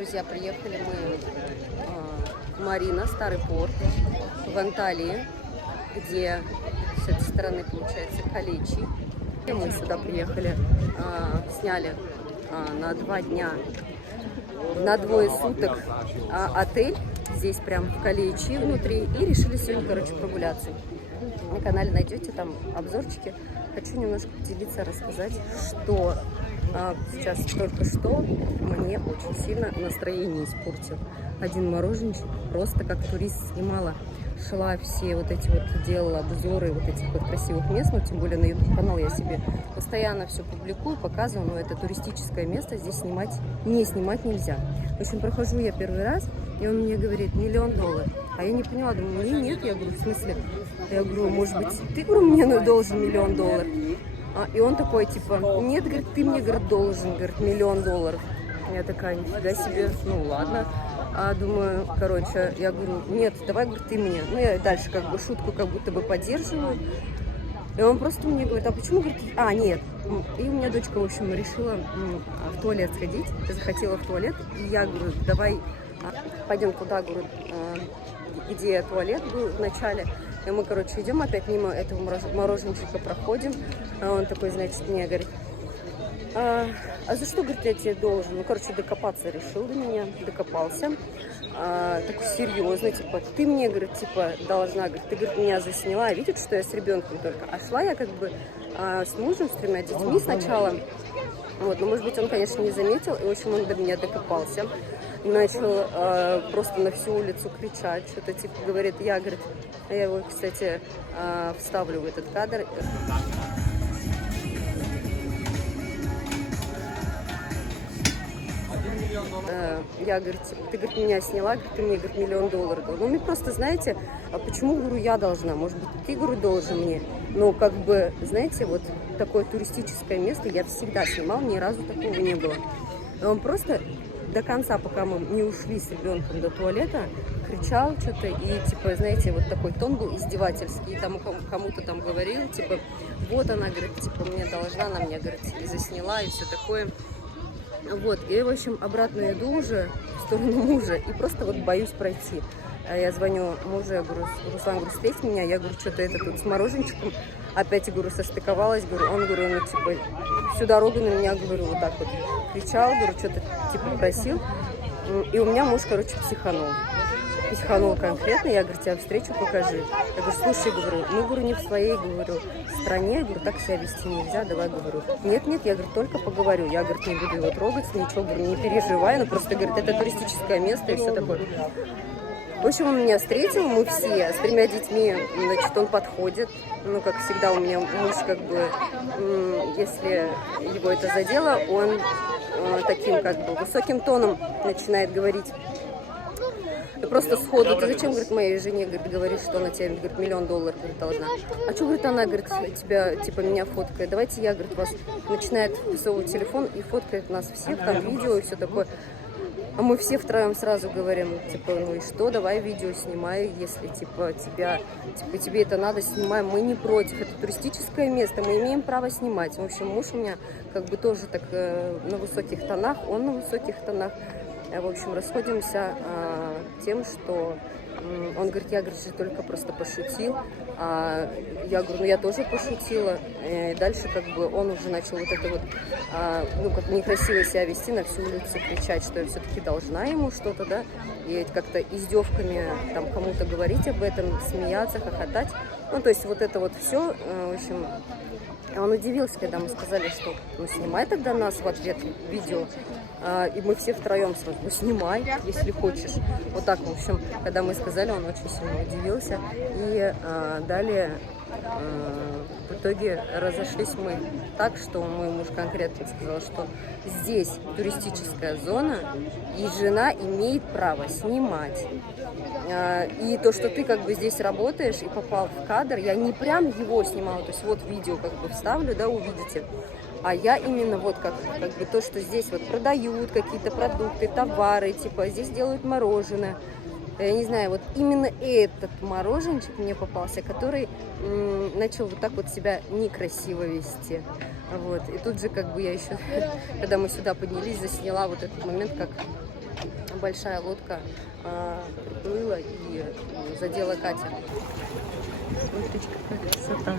Друзья, приехали мы в Марина, Старый порт, в Анталии, где с этой стороны получается Калечи. И мы сюда приехали, сняли на 2 дня, на 2 суток отель здесь прям в Калечи внутри и решили сегодня, короче, прогуляться. На канале найдете там обзорчики. Хочу немножко поделиться, рассказать, что сейчас только что мне очень сильно настроение испортил. Один мороженщик, просто как турист снимала, шла все вот эти вот, делала обзоры вот этих вот красивых мест, но тем более на YouTube канал я себе постоянно все публикую, показываю, но это туристическое место, здесь не снимать нельзя. В общем, прохожу я первый раз, и он мне говорит, $1 000 000. А я не поняла, думаю, мне нет, я говорю, в смысле? Я говорю, может быть, ты, говорю, мне должен $1 000 000? И он такой, типа, нет, говорит, ты мне, говорит, должен, говорит, $1 000 000. Я такая, нифига себе, ну ладно. Думаю, короче, я говорю, нет, давай, говорит, ты мне. Ну, я дальше как бы шутку как будто бы поддерживаю. И он просто мне говорит, а почему, говорит, нет. И у меня дочка, в общем, решила в туалет сходить, захотела в туалет. И я говорю, давай пойдем туда, говорю, где туалет был вначале. И мы, короче, идем опять мимо этого мороженщика, проходим. А он такой, значит, мне говорит, а за что, говорит, я тебе должен? Ну, короче, докопаться решил до меня, докопался. Такой серьезный, типа, ты мне, говорит, типа, должна, говорит, ты, говорит, меня засняла, видит, что я с ребенком только. А шла я как бы с мужем, с 3 детьми сначала. Вот, но, может быть, он, конечно, не заметил, и, в общем, он до меня докопался. Начал просто на всю улицу кричать, что-то, типа, говорит, я его, кстати, вставлю в этот кадр. Я, говорит, ты, говорит, меня сняла, говорит, ты мне, говорит, $1 000 000 дал. Ну, мне просто, знаете, почему, говорю, я должна? Может быть, ты, говорю, должен мне. Но, как бы, знаете, вот такое туристическое место я всегда снимал, ни разу такого не было. Но он просто до конца, пока мы не ушли с ребенком до туалета, кричал что-то и, типа, знаете, вот такой тон был издевательский. И там кому-то там говорил, типа, вот она, говорит, типа, мне должна, она меня, говорит, и засняла, и все такое. Вот, и, в общем, обратно иду уже в сторону мужа и просто вот боюсь пройти. Я звоню мужу, я говорю, Руслан, говорю, встреть меня, я говорю, что-то это тут с мороженчиком опять, говорю, состыковалась, говорю, он, говорю, ну, типа, всю дорогу на меня, говорю, вот так вот кричал, говорю, что-то, типа, просил, и у меня муж, короче, психанул конкретно, я говорю, тебя встречу, покажи. Я говорю, слушай, говорю, мы, говорю, не в своей, говорю, стране, я говорю, так себя вести нельзя, давай, говорю. Нет, я говорю, только поговорю, я, говорю, не буду его трогать, ничего, говорю, не переживай, ну, просто, говорит, это туристическое место и все такое. В общем, он меня встретил, мы все с 3 детьми, значит, он подходит, ну, как всегда, у меня муж, как бы, если его это задело, он таким, как бы, высоким тоном начинает говорить. И просто сходу, ты зачем, говорит, моей жене, говорит, говоришь, что она тебе, говорит, $1 000 000, говорит, должна. А что, говорит, она, говорит, тебя, типа, меня фоткает. Давайте я, говорит, вас начинает высовывать телефон и фоткает нас всех, там, видео и все такое. А мы все втроем сразу говорим, типа, ну и что, давай видео снимай, если, типа, тебе это надо, снимай, мы не против, это туристическое место, мы имеем право снимать. В общем, муж у меня, как бы, тоже так на высоких тонах, он на высоких тонах. В общем, расходимся тем, что он говорит, я, говорит, же только просто пошутил, я говорю, ну я тоже пошутила, и дальше как бы он уже начал вот это вот, ну как некрасиво себя вести, на всю улицу кричать, что я все-таки должна ему что-то, да, и как-то издевками там кому-то говорить об этом, смеяться, хохотать, ну то есть вот это вот все, в общем. Он удивился, когда мы сказали, что ну, снимай тогда нас в ответ видео. И мы все втроем сразу, ну снимай, если хочешь. Вот так, в общем, когда мы сказали, он очень сильно удивился. И далее в итоге разошлись мы так, что мой муж конкретно сказал, что здесь туристическая зона, и жена имеет право снимать. И то, что ты как бы здесь работаешь и попал в кадр, я не прям его снимала, то есть вот видео как бы вставлю, да, увидите. А я именно вот как бы то, что здесь вот продают какие-то продукты, товары, типа здесь делают мороженое. Я не знаю, вот именно этот мороженчик мне попался, который начал вот так вот себя некрасиво вести. Вот. И тут же как бы я еще, когда мы сюда поднялись, засняла вот этот момент, как большая лодка приплыла и задела катер. Смотрите, какая красота.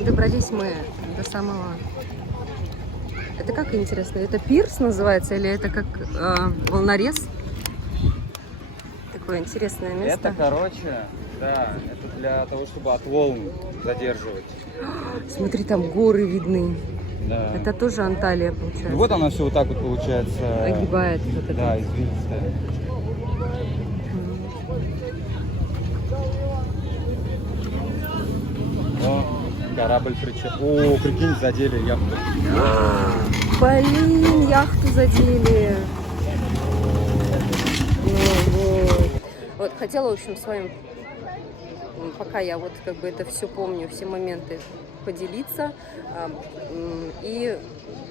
Добрались мы до самого... Это как интересно? Это пирс называется или это как волнорез? Такое интересное место. Это, короче, да, это для того, чтобы от волн задерживать. Смотри, там горы видны. Да. Это тоже Анталия, получается. Ну, вот она все вот так вот получается. Огибает вот это. Да, извилистая. О, корабль причем. О, прикинь, задели яхту. Блин, яхту задели. Ну, вот, хотела, в общем, с вами, пока я вот как бы это все помню, все моменты, поделиться. И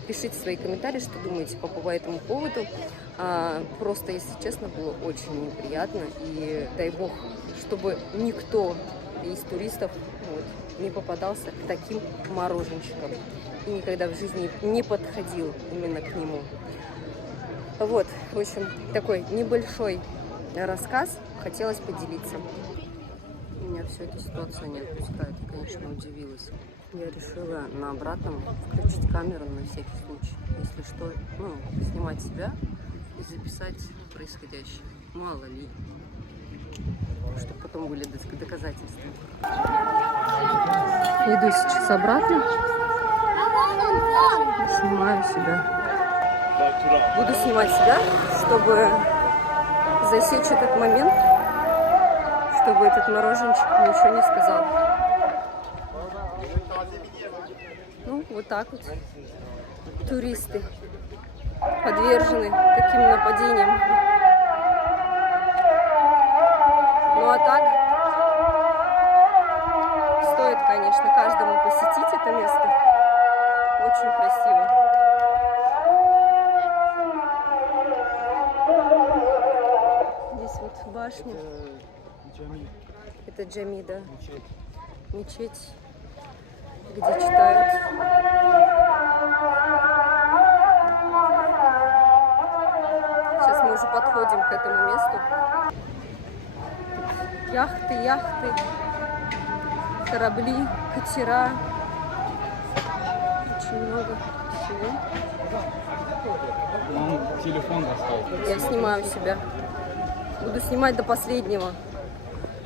пишите свои комментарии, что думаете по этому поводу. Просто, если честно, было очень неприятно. И дай бог, чтобы никто из туристов не попадался к таким мороженщикам. И никогда в жизни не подходил именно к нему. Вот, в общем, такой небольшой рассказ. Хотелось поделиться. Меня вся эта ситуация не отпускает. Я, конечно, удивилась. Я решила на обратном включить камеру на всякий случай. Если что, снимать себя и записать происходящее. Мало ли. Чтобы потом были доказательства. Иду сейчас обратно. Снимаю себя. Буду снимать себя, чтобы засечь этот момент, чтобы этот мороженщик ничего не сказал. Ну, вот так вот. Туристы подвержены таким нападениям. Ну, а так, стоит, конечно, каждому посетить это место. Очень красиво. Здесь вот башня. Это Джами, да. Мечеть, где читают. Сейчас мы уже подходим к этому месту. Яхты, корабли, катера. Очень много всего. Он телефон достал. Я снимаю себя. Буду снимать до последнего.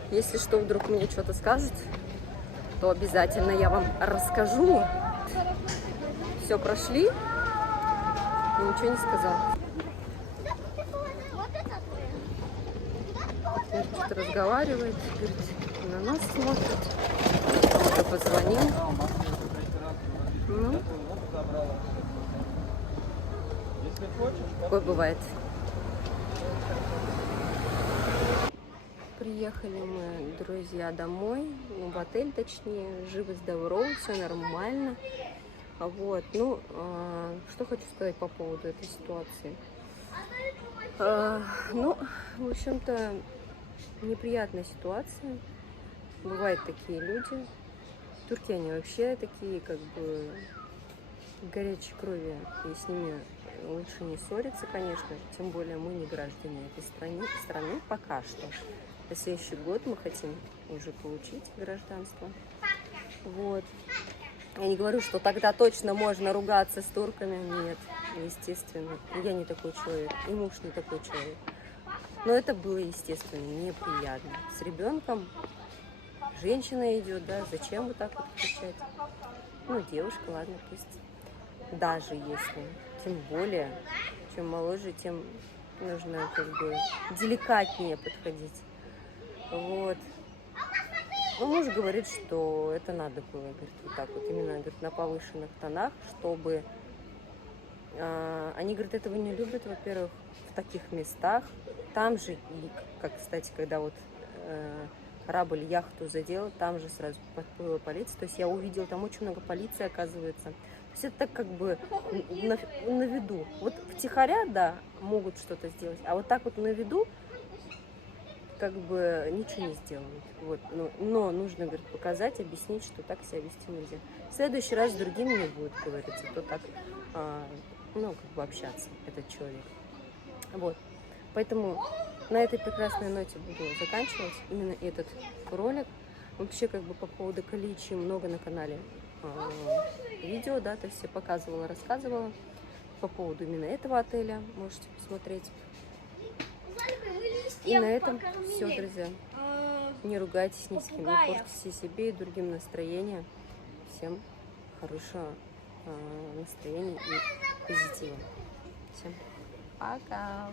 Если что, вдруг мне что-то скажут, то обязательно я вам расскажу. Все прошли, и ничего не сказал. Что-то разговаривает, говорит, на нас смотрит. Кто-то позвонил. Ну, такое бывает. Приехали мы, друзья, домой, в отель точнее, живы-здоровы, все нормально. Вот, что хочу сказать по поводу этой ситуации. В общем-то, неприятная ситуация. Бывают такие люди. Турки, они вообще такие, как бы, горячей крови, и с ними лучше не ссориться, конечно. Тем более мы не граждане этой страны пока что. На следующий год мы хотим уже получить гражданство. Вот. Я не говорю, что тогда точно можно ругаться с турками. Нет, естественно. Я не такой человек, и муж не такой человек. Но это было, естественно, неприятно. С ребенком женщина идет, да, зачем вот так вот кричать? Девушка, ладно, пусть. Даже если, тем более, чем моложе, тем нужно как бы деликатнее подходить. Вот. Муж говорит, что это надо было, говорит, вот так вот, именно, говорит, на повышенных тонах, чтобы... Они, говорит, этого не любят, во-первых, в таких местах. Там же, и, как, кстати, когда вот корабль яхту задел, там же сразу подплыла полиция. То есть я увидела, там очень много полиции, оказывается. То есть это так как бы на виду. Вот втихаря, да, могут что-то сделать, а вот так вот на виду как бы ничего не сделают. Вот. Но нужно, говорит, показать, объяснить, что так себя вести нельзя. В следующий раз с другим не будет, говорится, то так. ну, как бы общаться, этот человек. Вот. Поэтому на этой прекрасной ноте буду заканчивать именно этот ролик. Вообще, как бы по поводу количества много на канале видео, да, то есть я показывала, рассказывала по поводу именно этого отеля. Можете посмотреть. И на этом все, друзья. Не ругайтесь ни с кем, не портите себе и другим настроение. Всем хорошего настроения и позитива. Всем пока!